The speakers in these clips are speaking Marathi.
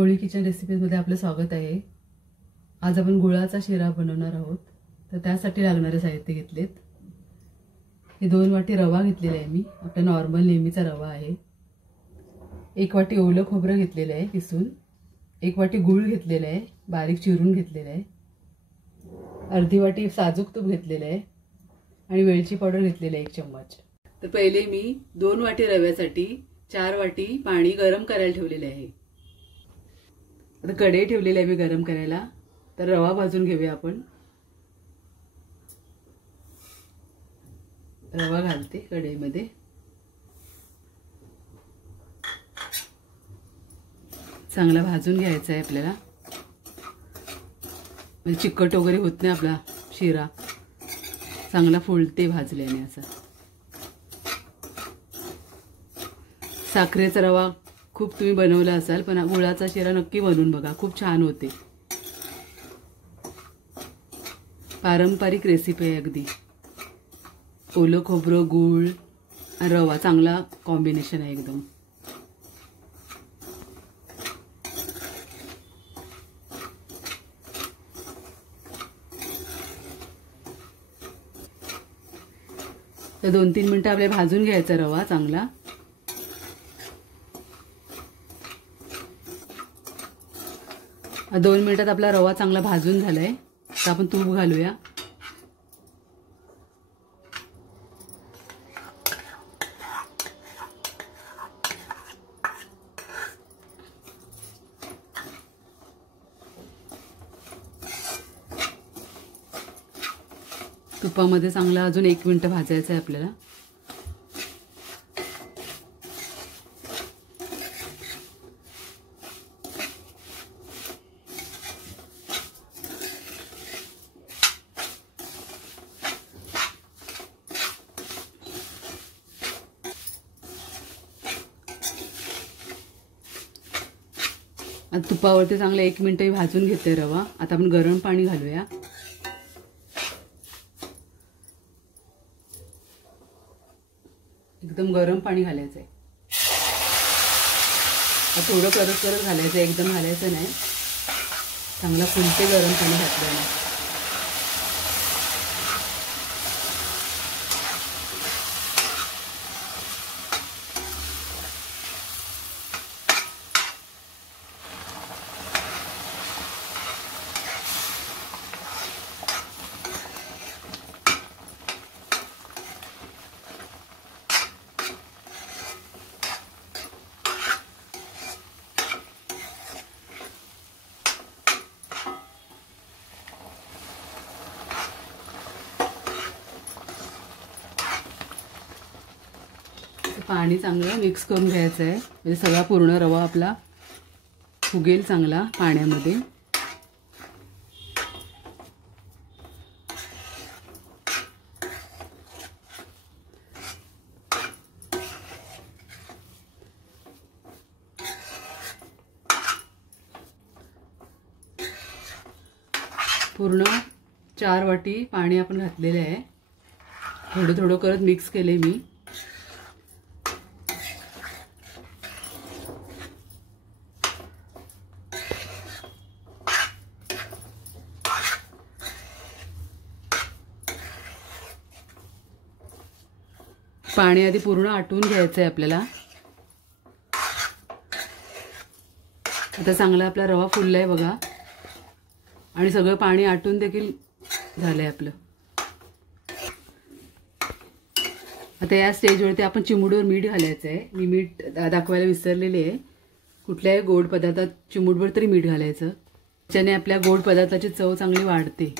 कोळी किचन रेसिपीजमध्ये आपलं स्वागत आहे। आज आपण गुळाचा शिरा बनवणार आहोत। तर त्यासाठी लागणारे साहित्य घेतलेत। हे 2 वाटी रवा घेतलेला आहे मी, आपला नॉर्मल नेहमीचा रवा आहे। 1 वाटी ओलं खोबरं घेतलेलं आहे किसून। 1 वाटी गूळ घेतलेला आहे, बारीक चिरून घेतलेला आहे। अर्धी वाटी साजूक तूप घेतलेलं आहे आणि वेलची पावडर घेतलेली आहे 1 चम्मच। तर पहिले मी 2 वाटी रव्यासाठी 4 वाटी पाणी गरम करायला ठेवलेले आहे। आता कढई ठेवलेली आहे मी गरम करायला। तर रवा भाजून घेऊया आपण। रवा घालते कढईमध्ये। चांगला भाजून घ्यायचा आहे आपल्याला, म्हणजे चिकट वगैरे होत नाही आपला शिरा, चांगला फुलते भाजल्याने। असा साखरेचा रवा खूप तुम्ही बनवला असाल, पण गुळाचा शिरा नक्की बनवून बघा, खूप छान होते। पारंपरिक रेसिपी आहे अगदी। ओलं खोबरं, गूळ, रवा चांगला कॉम्बिनेशन आहे एकदम। तर 2-3 मिनिटं आपल्याला भाजून घ्यायचा रवा चांगला। 2 मिनिटात आपला रवा चांगला भाजून झालाय। आता आपण तूप घालूया। तुपामध्ये चांगला अजून 1 मिनिट भाजायचं आहे आपल्याला। आता तुपावरती चांगला 1 मिनिट भाजून घेते रवा। आता आपण गरम पाणी घालूया। एकदम गरम पाणी घालायचंय। थोडं करत करत घालायचं, एकदम घालायचं नाही। चांगला फुलते गरम पाणी घातल्याने। पाणी चांगलं मिक्स करून घ्यायचं आहे, म्हणजे सगळा पूर्ण रवा आपला फुगेल चांगला पाण्यामध्ये। पूर्ण 4 वाटी पाणी आपण घातलेले आहे। थोडं थोडं करत मिक्स केले मी। पाणी आधी पूर्ण आटवून घ्यायचं आहे आपल्याला। आता चांगला आपला रवा फुललाय बघा, आणि सगळं पाणी आटून देखील झालंय आपलं। आता या स्टेजवरती आपण चिमूटभर मीठ घालायचं आहे। मी मीठ दाखवायला विसरलेले आहे। कुठल्याही गोड पदार्थात चिमूटभर तरी मीठ घालायचं, त्याने आपल्या गोड पदार्थाची चव चांगली वाढते।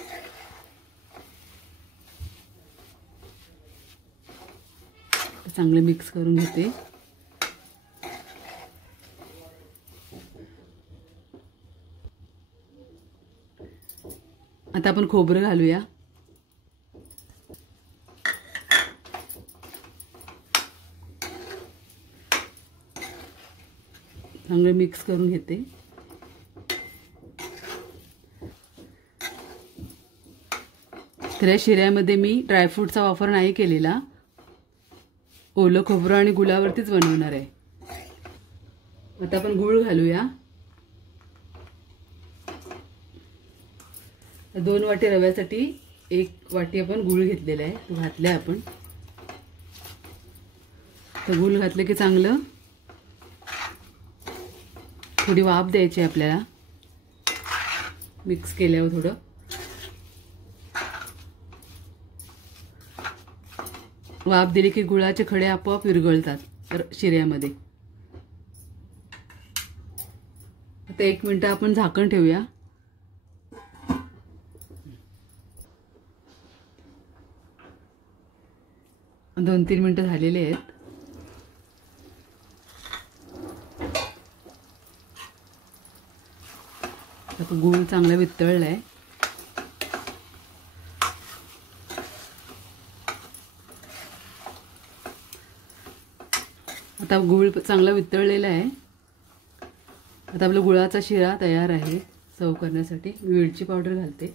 चांगलं मिक्स करून घेते। आता आपण खोबरं घालूया। चांगलं मिक्स करून घेते। तर या शिऱ्यामध्ये मी ड्रायफ्रूटचा वापर नाही केलेला, ओलं खोबरं आणि गुळावरतीच बनवणार आहे। आता आपण गूळ घालूया। 2 वाटी रव्यासाठी 1 वाटी आपण गूळ घेतलेला आहे, तो घातलाय आपण. तर गूळ घातलं की चांगलं थोडी वाफ द्यायची आपल्याला. मिक्स केल्यावर थोडं वाफ दिली की गुळाचे खडे आपोआप विरघळतात शिऱ्यामध्ये. आता 1 मिनिट आपण झाकण ठेवूया. दोन 3 मिनिटं झालेले आहेत. आता गूळ चांगला वितळलाय. आता गूळ चांगला वितळलेला आहे. आता आपला गुळाचा शिरा तयार आहे सर्व करण्यासाठी. मी वेलची पावडर घालते.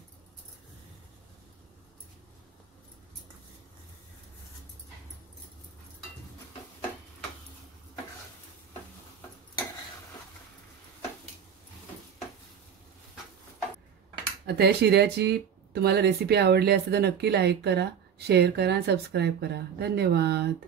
आता या शिऱ्याची तुम्हाला रेसिपी आवडली असेल तर नक्की लाईक करा, शेअर करा, सबस्क्राईब करा. धन्यवाद.